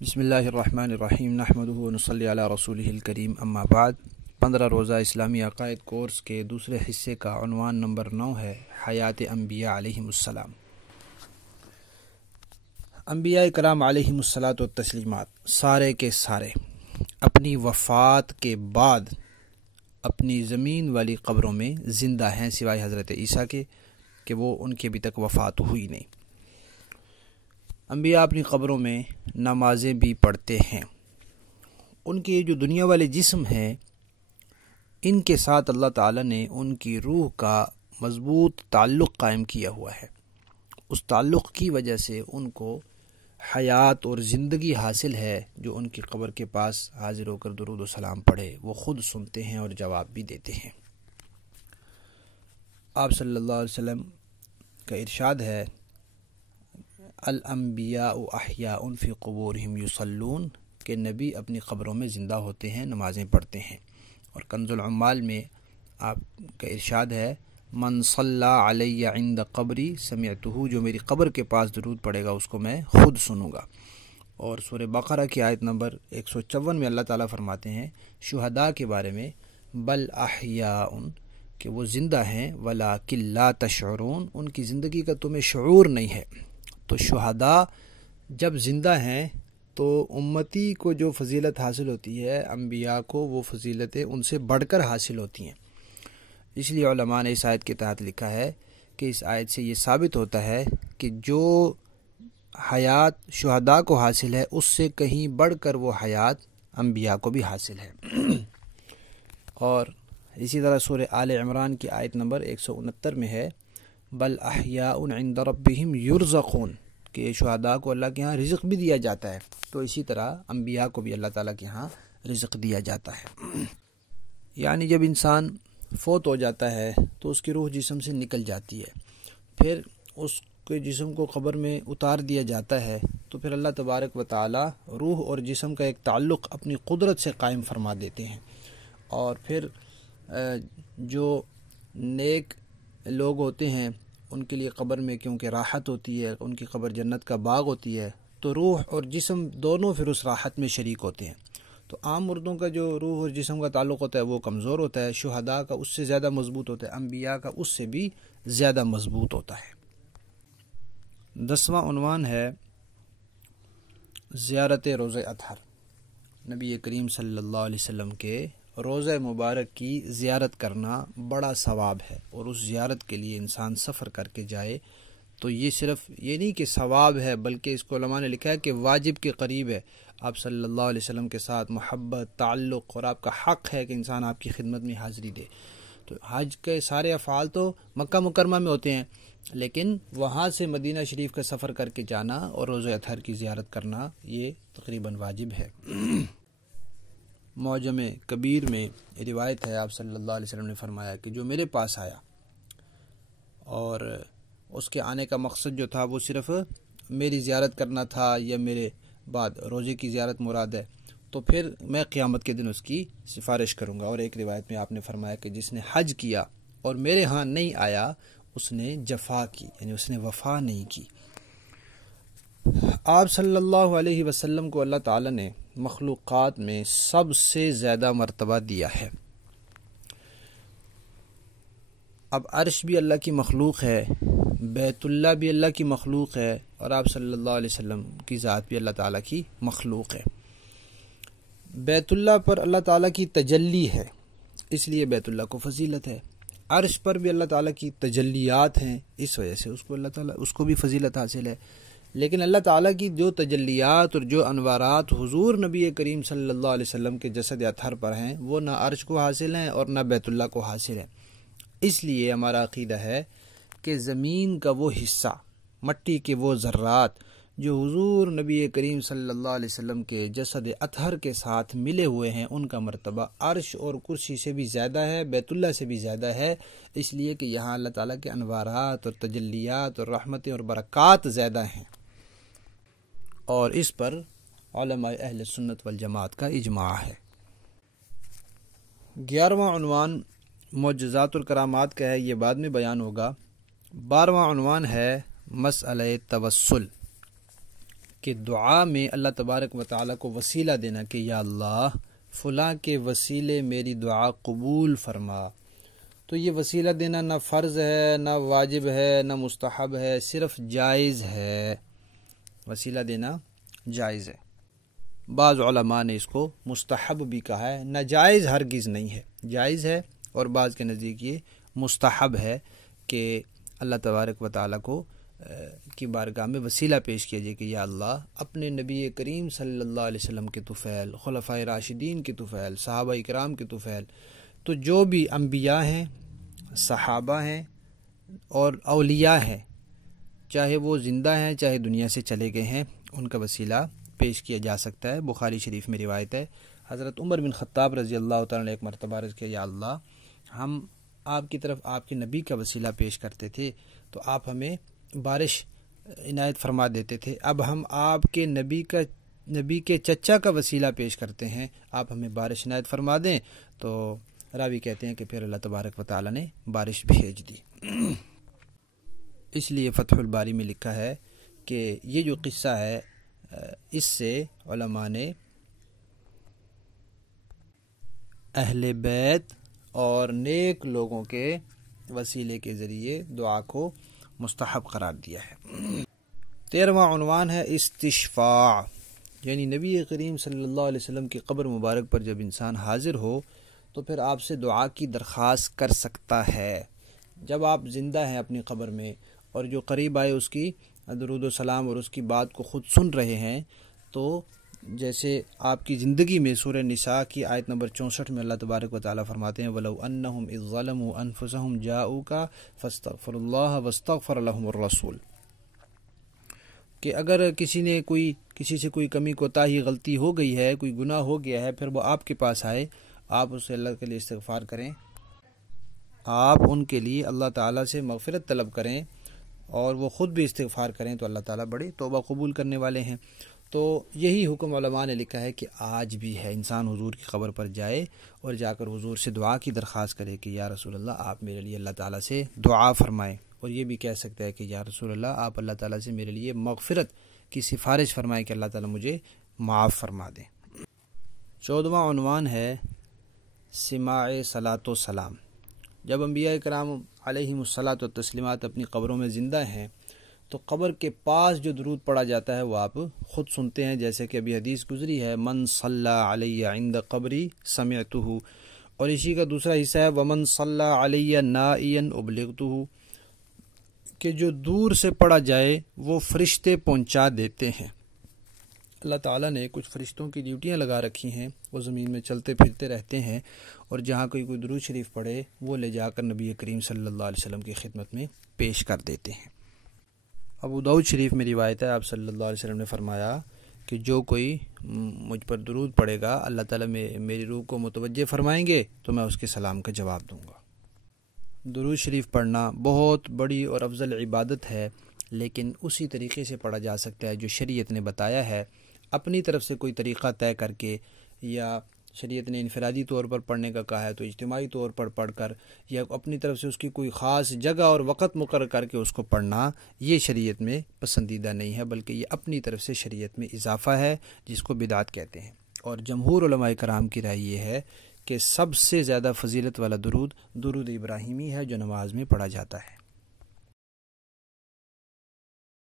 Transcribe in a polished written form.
بسم اللہ الرحمن الرحیم نحمدہ و نصلی علی رسولہ الکریم اما بعد 15 روزہ اسلامی عقائد کورس کے دوسرے حصے کا عنوان نمبر 9 ہے حیات انبیاء علیہم السلام۔ انبیاء کرام علیہم الصلاۃ والتسلیمات سارے کے سارے اپنی وفات کے بعد اپنی زمین والی قبروں میں زندہ ہیں، سوائے حضرت عیسیٰ کے کہ وہ ان کی ابھی تک وفات ہوئی نہیں۔ انبیاء اپنی قبروں میں نمازیں بھی پڑھتے ہیں۔ ان کے جو دنیا والے جسم ہیں ان کے ساتھ اللہ تعالیٰ نے ان کی روح کا مضبوط تعلق قائم کیا ہوا ہے۔ اس تعلق کی وجہ سے ان کو حیات اور زندگی حاصل ہے۔ جو ان کی قبر کے پاس حاضر ہو کر درود و سلام پڑھے وہ خود سنتے ہیں اور جواب بھی دیتے ہیں۔ آپ صلی اللہ علیہ وسلم کا ارشاد ہے الانبیاء احیاء فی قبورہم یصلون، کہ نبی اپنی قبروں میں زندہ ہوتے ہیں، نمازیں پڑھتے ہیں۔ اور کنز العمال میں آپ کا ارشاد ہے من صلی علی عند قبری سمعتہ، جو میری قبر کے پاس درود پڑھے گا اس کو میں خود سنوں گا۔ اور سورہ بقرہ کی آیت نمبر 154 میں اللہ تعالیٰ فرماتے ہیں شہداء کے بارے میں بل احیاء، کہ وہ زندہ ہیں ولکن لا تشعرون، ان کی زندگی کا تمہیں شعور نہیں ہے۔ تو شہداء جب زندہ ہیں تو امتی کو جو فضیلت حاصل ہوتی ہے انبیاء کو وہ فضیلتیں ان سے بڑھ کر حاصل ہوتی ہیں۔ اس لیے علماء نے اس آیت کے تحت لکھا ہے کہ اس آیت سے یہ ثابت ہوتا ہے کہ جو حیات شہداء کو حاصل ہے اس سے کہیں بڑھ کر وہ حیات انبیاء کو بھی حاصل ہے۔ اور اسی طرح سورہ آل عمران کی آیت نمبر 169 میں ہے بل احیاء عند ربہم یرزقون، کہ شہداء کو اللہ کے ہاں رزق بھی دیا جاتا ہے۔ تو اسی طرح انبیاء کو بھی اللہ تعالیٰ کے ہاں رزق دیا جاتا ہے۔ یعنی جب انسان فوت ہو جاتا ہے تو اس کی روح جسم سے نکل جاتی ہے، پھر اس کے جسم کو قبر میں اتار دیا جاتا ہے، تو پھر اللہ تبارک و تعالیٰ روح اور جسم کا ایک تعلق اپنی قدرت سے قائم فرما دیتے ہیں۔ اور پھر جو نیک لوگ ہوتے ہیں ان کے لیے قبر میں کیونکہ راحت ہوتی ہے، ان کی قبر جنت کا باغ ہوتی ہے، تو روح اور جسم دونوں پھر اس راحت میں شریک ہوتے ہیں۔ تو عام مردوں کا جو روح اور جسم کا تعلق ہوتا ہے وہ کمزور ہوتا ہے، شہداء کا اس سے زیادہ مضبوط ہوتا ہے، انبیاء کا اس سے بھی زیادہ مضبوط ہوتا ہے۔ 10واں عنوان ہے زیارت روزہ اطہر۔ نبی کریم صلی اللہ علیہ وسلم کے روزہ مبارک کی زیارت کرنا بڑا ثواب ہے، اور اس زیارت کے لیے انسان سفر کر کے جائے تو یہ صرف یہ نہیں کہ ثواب ہے بلکہ اس کو علماء نے لکھا ہے کہ واجب کے قریب ہے۔ آپ صلی اللہ علیہ وسلم کے ساتھ محبت، تعلق، اور آپ کا حق ہے کہ انسان آپ کی خدمت میں حاضری دے۔ تو حج کے سارے افعال تو مکہ مکرمہ میں ہوتے ہیں، لیکن وہاں سے مدینہ شریف کا سفر کر کے جانا اور روزہ اطہر کی زیارت کرنا یہ تقریباً واجب ہے۔ معجم کبیر میں روایت ہے آپ صلی اللہ علیہ وسلم نے فرمایا کہ جو میرے پاس آیا اور اس کے آنے کا مقصد جو تھا وہ صرف میری زیارت کرنا تھا یا میرے بعد روزے کی زیارت مراد ہے، تو پھر میں قیامت کے دن اس کی سفارش کروں گا۔ اور ایک روایت میں آپ نے فرمایا کہ جس نے حج کیا اور میرے ہاں نہیں آیا اس نے جفا کی، یعنی اس نے وفا نہیں کی۔ آپ صلی اللہ علیہ وسلم کو اللہ تعالیٰ نے مخلوقات میں سب سے زیادہ مرتبہ دیا ہے۔ اب عرش بھی اللہ کی مخلوق ہے، بیت اللہ بھی اللہ کی مخلوق ہے، اور آپ صلی اللہ علیہ وسلم کی ذات بھی اللہ تعالیٰ کی مخلوق ہے۔ بیت اللہ پر اللہ تعالیٰ کی تجلی ہے، اس لیے بیت اللہ کو فضیلت ہے۔ عرش پر بھی اللہ تعالیٰ کی تجلیات ہیں، اس وجہ سے اس کو اللہ تعالیٰ اس کو بھی فضیلت حاصل ہے۔ لیکن اللہ تعالیٰ کی جو تجلیات اور جو انوارات حضور نبی کریم صلی اللہ علیہ وسلم کے جسد اطہر پر ہیں وہ نہ عرش کو حاصل ہیں اور نہ بیت اللہ کو حاصل ہیں۔ اس لیے ہمارا عقیدہ ہے کہ زمین کا وہ حصہ، مٹی کے وہ ذرات جو حضور نبی کریم صلی اللہ علیہ وسلم کے جسد اطہر کے ساتھ ملے ہوئے ہیں ان کا مرتبہ عرش اور کرسی سے بھی زیادہ ہے، بیت اللہ سے بھی زیادہ ہے، اس لیے کہ یہاں اللہ تعالیٰ کے انوارات اور تجلیات اور رحمتیں اور برکات زیادہ ہیں۔ اور اس پر علماء اہل سنت والجماعت کا اجماع ہے۔ 11واں عنوان معجزات اور کرامات کا ہے، یہ بعد میں بیان ہوگا۔ 12واں عنوان ہے مسئلہ توسل، کہ دعا میں اللہ تبارک و تعالیٰ کو وسیلہ دینا کہ یا اللہ فلاں کے وسیلے میری دعا قبول فرما، تو یہ وسیلہ دینا نہ فرض ہے، نہ واجب ہے، نہ مستحب ہے، صرف جائز ہے۔ وسیلہ دینا جائز ہے۔ بعض علماء نے اس کو مستحب بھی کہا ہے، ناجائز ہرگز نہیں ہے، جائز ہے، اور بعض کے نزدیک یہ مستحب ہے کہ اللہ تبارک و تعالیٰ کو کی بارگاہ میں وسیلہ پیش کیا جائے کہ یا اللہ اپنے نبی کریم صلی اللہ علیہ وسلم کے طفیل، خلفائے راشدین کے طفیل، صحابہ اکرام کے طفیل، تو جو بھی انبیاء ہیں، صحابہ ہیں اور اولیاء ہیں، چاہے وہ زندہ ہیں چاہے دنیا سے چلے گئے ہیں، ان کا وسیلہ پیش کیا جا سکتا ہے۔ بخاری شریف میں روایت ہے، حضرت عمر بن خطاب رضی اللہ تعالیٰ نے ایک مرتبہ عرض کیا یا اللہ ہم آپ کی طرف آپ کے نبی کا وسیلہ پیش کرتے تھے تو آپ ہمیں بارش عنایت فرما دیتے تھے، اب ہم آپ کے نبی کے چچا کا وسیلہ پیش کرتے ہیں، آپ ہمیں بارش عنایت فرما دیں۔ تو راوی کہتے ہیں کہ پھر اللہ تبارک و تعالیٰ نے بارش بھیج دی۔ اس لیے فتح الباری میں لکھا ہے کہ یہ جو قصہ ہے اس سے علماء نے اہل بیت اور نیک لوگوں کے وسیلے کے ذریعے دعا کو مستحب قرار دیا ہے۔ 13واں عنوان ہے استشفاع، یعنی نبی کریم صلی اللہ علیہ وسلم کی قبر مبارک پر جب انسان حاضر ہو تو پھر آپ سے دعا کی درخواست کر سکتا ہے۔ جب آپ زندہ ہیں اپنی قبر میں اور جو قریب آئے اس کی درود و سلام اور اس کی بات کو خود سن رہے ہیں، تو جیسے آپ کی زندگی میں سورہ نساء کی آیت نمبر 64 میں اللہ تبارک و تعالیٰ فرماتے ہیں وَلَوْ أَنَّهُمْ إِذْ ظَلَمُوا أَنفُسَهُمْ جَاءُوكَ فَاسْتَغْفَرُوا اللَّهَ وَاسْتَغْفَرَ لَهُمُ الرَّسُولُ، کہ اگر کسی سے کوئی کمی کوتاہی غلطی ہو گئی ہے، کوئی گناہ ہو گیا ہے، پھر وہ آپ کے پاس آئے، آپ اسے اللہ کے لیے استغفار کریں، آپ ان کے لیے اللہ تعالیٰ سے مغفرت طلب کریں اور وہ خود بھی استغفار کریں تو اللہ تعالیٰ بڑی توبہ قبول کرنے والے ہیں۔ تو یہی حکم علماء نے لکھا ہے کہ آج بھی ہے، انسان حضور کی قبر پر جائے اور جا کر حضور سے دعا کی درخواست کرے کہ یا رسول اللہ آپ میرے لیے اللہ تعالیٰ سے دعا فرمائیں، اور یہ بھی کہہ سکتا ہے کہ یا رسول اللہ آپ اللہ تعالیٰ سے میرے لیے مغفرت کی سفارش فرمائیں کہ اللہ تعالیٰ مجھے معاف فرما دیں۔ 14واں عنوان ہے سماع صلاۃ و سلام۔ جب انبیاء کرام علیہم الصلاۃ و تسلیمات اپنی قبروں میں زندہ ہیں تو قبر کے پاس جو درود پڑھا جاتا ہے وہ آپ خود سنتے ہیں، جیسے کہ ابھی حدیث گزری ہے من صلی علی عند قبری سمعتہ، اور اسی کا دوسرا حصہ ہے ومن صلی علی نائیا ابلغتہ، کہ جو دور سے پڑھا جائے وہ فرشتے پہنچا دیتے ہیں۔ اللہ تعالیٰ نے کچھ فرشتوں کی ڈیوٹیاں لگا رکھی ہیں، وہ زمین میں چلتے پھرتے رہتے ہیں، اور جہاں کوئی درود شریف پڑھے وہ لے جا کر نبی کریم صلی اللہ علیہ وسلم کی خدمت میں پیش کر دیتے ہیں۔ ابو داؤد شریف میں روایت ہے، آپ صلی اللہ علیہ وسلم نے فرمایا کہ جو کوئی مجھ پر درود پڑھے گا اللہ تعالیٰ میری روح کو متوجہ فرمائیں گے تو میں اس کے سلام کا جواب دوں گا۔ درود شریف پڑھنا بہت بڑی اور افضل عبادت ہے، لیکن اسی طریقے سے پڑھا جا سکتا ہے جو شریعت نے بتایا ہے، اپنی طرف سے کوئی طریقہ طے کر کے، یا شریعت نے انفرادی طور پر پڑھنے کا کہا ہے تو اجتماعی طور پر پڑھ کر، یا اپنی طرف سے اس کی کوئی خاص جگہ اور وقت مقرر کر کے اس کو پڑھنا، یہ شریعت میں پسندیدہ نہیں ہے، بلکہ یہ اپنی طرف سے شریعت میں اضافہ ہے جس کو بدعت کہتے ہیں۔ اور جمہور علماء کرام کی رائے یہ ہے کہ سب سے زیادہ فضیلت والا درود ابراہیمی ہے جو نماز میں پڑھا جاتا ہے۔